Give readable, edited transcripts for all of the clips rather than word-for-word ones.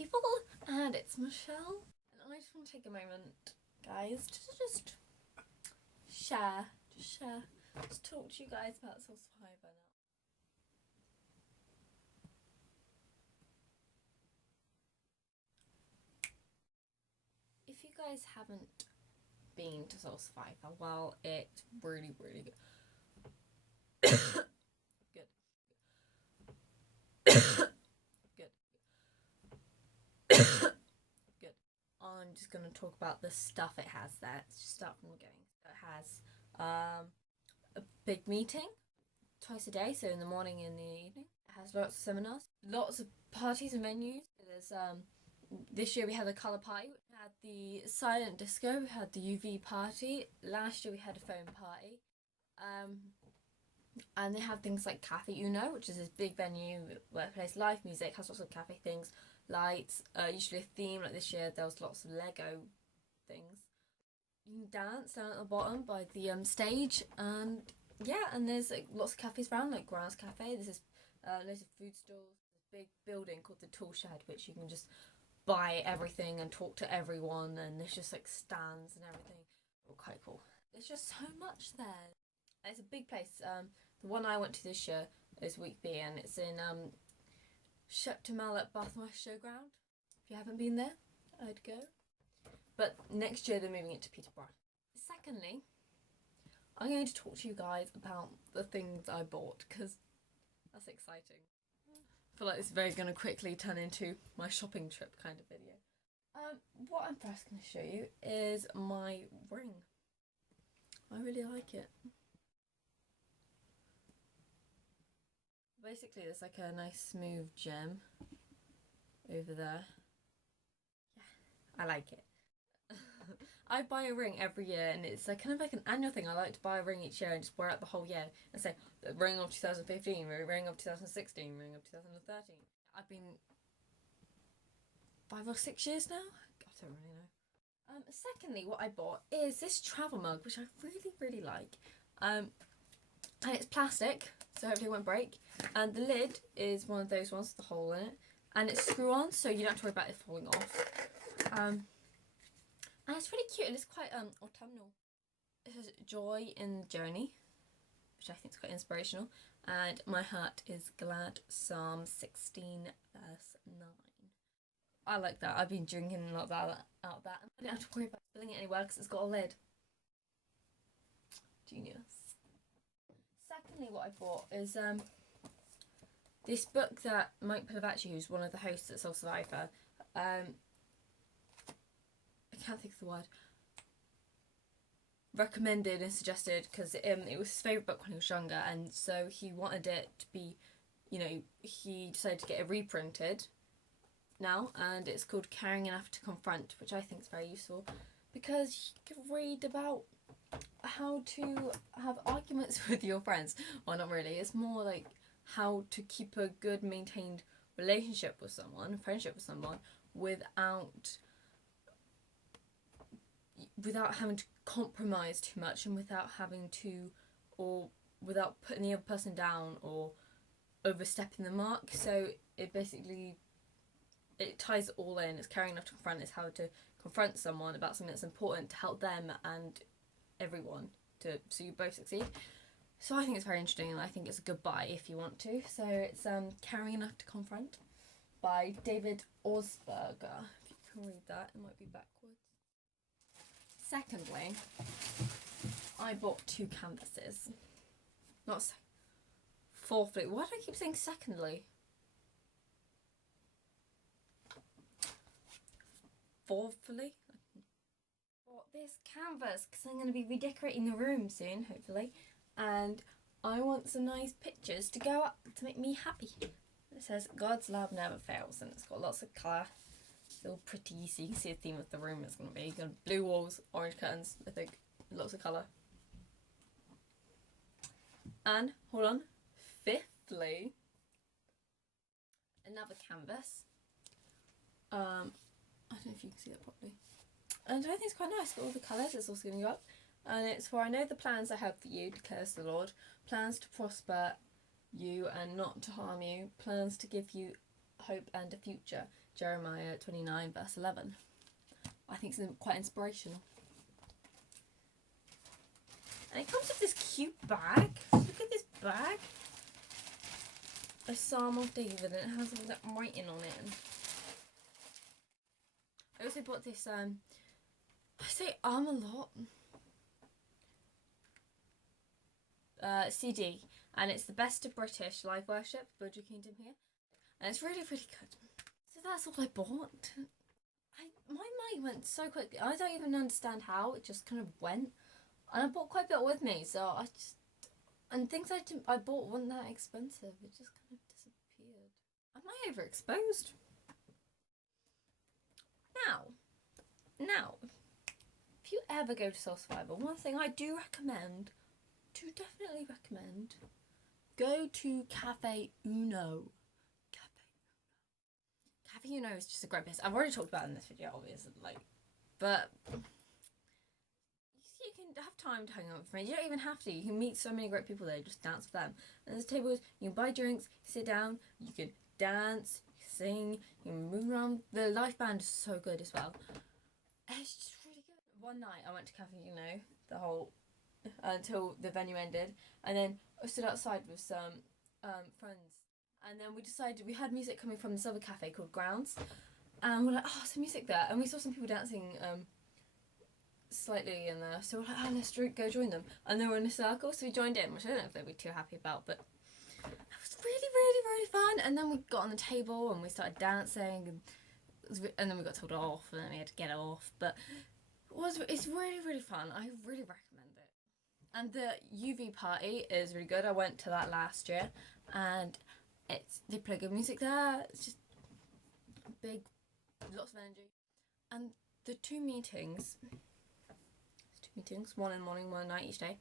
people, and it's Michelle. And I just want to take a moment, guys, to just share, just talk to you guys about Soul Survivor now. If you guys haven't been to Soul Survivor, well, it's really, really good. Good. I'm just going to talk about the stuff it has there. Let's just start from the beginning. It has a big meeting twice a day, so in the morning and in the evening. It has lots of seminars, lots of parties and venues. There's this year we had a colour party. We had the silent disco. We had the UV party. Last year we had a foam party. And they have things like Cafe Uno, which is this big venue where it plays live music, has lots of cafe things, lights, usually a theme. Like this year there was lots of Lego things. You can dance down at the bottom by the stage, and yeah, and there's like lots of cafes around, like Grand's Cafe. There's this loads of food stalls. This big building called the Tool Shed, which you can just buy everything and talk to everyone, and there's just like stands and everything. Oh, quite cool. There's just so much there. It's a big place. The one I went to this year is Week B, and it's in Shepton at Bath and West Showground. If you haven't been there, I'd go. But next year they're moving it to Peterborough. Secondly, I'm going to talk to you guys about the things I bought, because that's exciting. I feel like this is very going to quickly turn into my shopping trip kind of video. What I'm first going to show you is my ring. I really like it. Basically, there's like a nice smooth gem over there. Yeah, I like it. I buy a ring every year, and it's like kind of like an annual thing. I like to buy a ring each year and just wear it the whole year and say the ring of 2015, ring of 2016, ring of 2013. I've been 5 or 6 years now. I don't really know. Secondly, what I bought is this travel mug, which I really, really like. And it's plastic, so hopefully it won't break. And the lid is one of those ones with the hole in it, and it's screw on, so you don't have to worry about it falling off. And it's really cute, and it's quite autumnal. It says joy in the journey, which I think is quite inspirational. And my heart is glad. Psalm 16 verse 9. I like that. I've been drinking a lot of that out of that. I don't have to worry about spilling it anywhere because it's got a lid. Genius. Secondly, what I bought is this book that Mike Pilavachi, who's one of the hosts at Soul Survivor, I can't think of the word, recommended and suggested, because it was his favourite book when he was younger, and so he wanted it to be, he decided to get it reprinted now, and it's called Caring Enough to Confront, which I think is very useful, because you can read about how to have arguments with your friends. Well, not really. It's more like how to keep a good maintained relationship with someone, friendship with someone, without having to compromise too much, and without having to, or without putting the other person down or overstepping the mark. So it basically, it ties it all in. It's Caring Enough to Confront. It's how to confront someone about something that's important to help them and everyone, so you both succeed. So I think it's very interesting, and I think it's a good buy if you want to. So it's Caring Enough to Confront by David Augsburger. If you can read that, it might be backwards. Secondly, I bought 2 canvases. Fourthly, why do I keep saying secondly? Fourthly, bought this canvas because I'm going to be redecorating the room soon, hopefully, and I want some nice pictures to go up to make me happy. It says God's love never fails, and it's got lots of colour. It's all pretty, so you can see the theme of the room is going to be. You've got blue walls, orange curtains, I think, lots of colour. And, hold on, fifthly, another canvas. I don't know if you can see that properly. And I think it's quite nice. It's got all the colours. It's also going to go up. And it's for I know the plans I have for you, declares the Lord. Plans to prosper you and not to harm you. Plans to give you hope and a future. Jeremiah 29 verse 11. I think it's quite inspirational. And it comes with this cute bag. Look at this bag. A Psalm of David, and it has all that writing on it. I also bought this, I say a lot. CD, and it's the Best of British Live Worship, Budgie Kingdom here. And it's really, really good. So that's all I bought. My money went so quickly. I don't even understand how. It just kind of went. And I bought quite a bit with me, so and things I bought weren't that expensive. It just kind of disappeared. Am I overexposed? Now, if you ever go to Soul Survivor, one thing I do definitely recommend, go to Cafe Uno. Cafe Uno is just a great place. I've already talked about it in this video, obviously, but you can have time to hang out with friends. You don't even have to. You can meet so many great people there. Just dance with them. And there's tables. You can buy drinks. Sit down. You can dance. You can sing. You can move around. The live band is so good as well. It's just really good. One night I went to Cafe Uno until the venue ended, and then I stood outside with some friends, and then we decided we had music coming from this other cafe called Grounds, and we're like, oh, some music there, and we saw some people dancing slightly in there, so we're like, oh, let's go join them, and they were in a circle, so we joined in, which I don't know if they'd be too happy about, but it was really, really, really fun. And then we got on the table and we started dancing, and then we got told off, and then we had to get off, but it's really, really fun. I really recommend it. And the UV party is really good. I went to that last year, and they play good music there. It's just big, lots of energy. And the two meetings, one in the morning, one at night each day,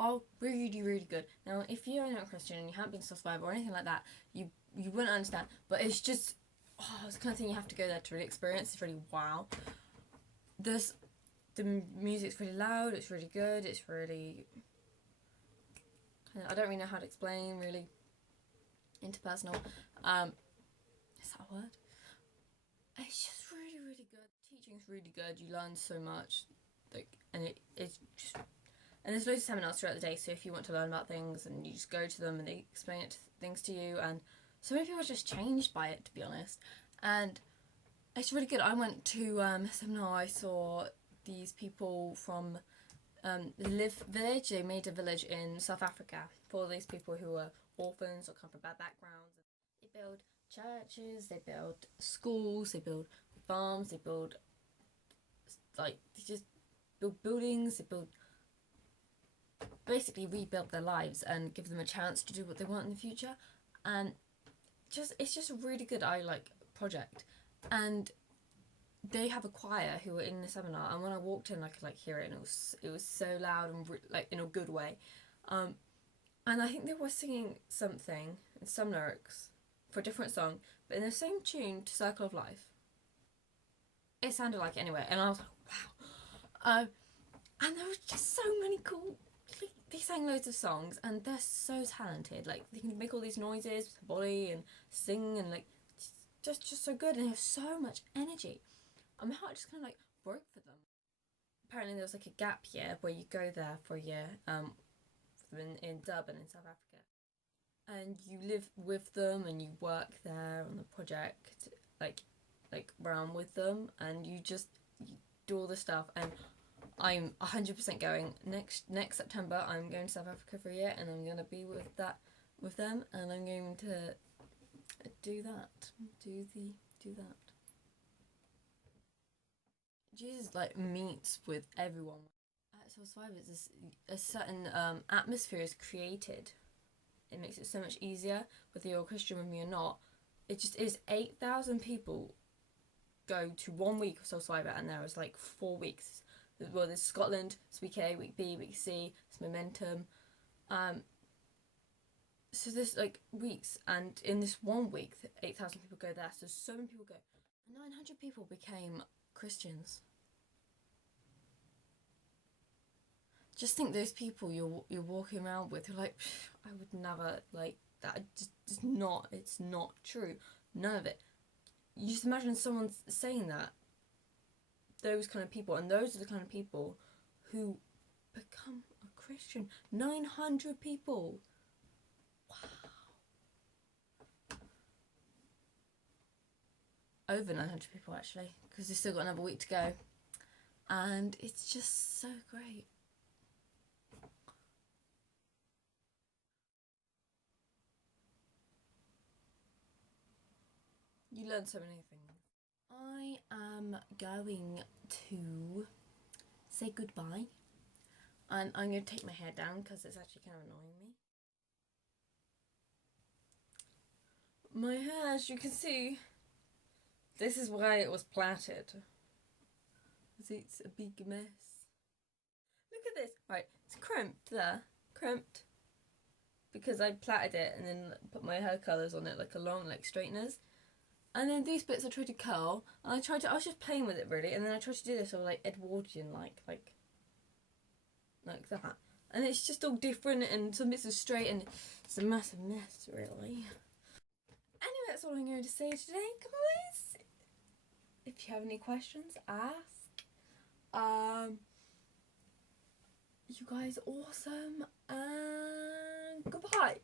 are really, really good. Now, if you're not a Christian and you haven't been to Soul Survivor or anything like that, you wouldn't understand. But it's just, it's the kind of thing you have to go there to really experience. It's really wow. The music's really loud, it's really good, it's really, I don't really know how to explain, really interpersonal. Is that a word? It's just really, really good. Teaching's really good, you learn so much, and it's just, and there's loads of seminars throughout the day, so if you want to learn about things, and you just go to them and they explain things to you, and so many people are just changed by it, to be honest, and it's really good. I went to a seminar, I saw these people from the Live Village. They made a village in South Africa for these people who are orphans or come from bad backgrounds. They build churches, they build schools, they build farms, they build they just build buildings, they basically rebuild their lives and give them a chance to do what they want in the future. And it's just a really good project. And they have a choir who were in the seminar, and when I walked in, I could hear it, and it was so loud and in a good way. And I think they were singing something in some lyrics for a different song, but in the same tune to Circle of Life. It sounded like it anyway, and I was like, wow. And there was just so many cool. They sang loads of songs, and they're so talented. They can make all these noises with their body and sing, and just so good, and they have so much energy. And my heart just kind of broke for them. Apparently there was a gap year where you go there for a year in Durban in South Africa, and you live with them and you work there on the project where I'm with them, and you do all this stuff. And I'm 100% going next September. I'm going to South Africa for a year, and I'm going to be with them, and I'm going to do that. Jesus meets with everyone. At Soul Survivor, a certain atmosphere is created. It makes it so much easier, whether you're a Christian with me or not. It just is. 8,000 people go to 1 week of Soul Survivor, and there was 4 weeks. Well, there's Scotland, it's week A, week B, week C, it's Momentum. So there's weeks, and in this 1 week, 8,000 people go there, so many people go. 900 people became Christians. Just think those people you're walking around with who are I would never that. It's not true. None of it. you just imagine someone saying that, those kind of people, and those are the kind of people who become a Christian. 900 people. Wow. Over 900 people, actually, because we've still got another week to go. And it's just so great. You learn so many things. I am going to say goodbye. And I'm going to take my hair down because it's actually kind of annoying me. My hair, as you can see, this is why it was plaited. It's a big mess. Look at this. Right, it's crimped there. Crimped. Because I plaited it and then put my hair colours on it like along, like straighteners. And then these bits I tried to curl. And I was just playing with it really. And then I tried to do this all like Edwardian, like that. And it's just all different and some bits are straight and it's a massive mess really. Anyway, that's all I'm going to say today, guys. If you have any questions, ask. You guys are awesome and goodbye.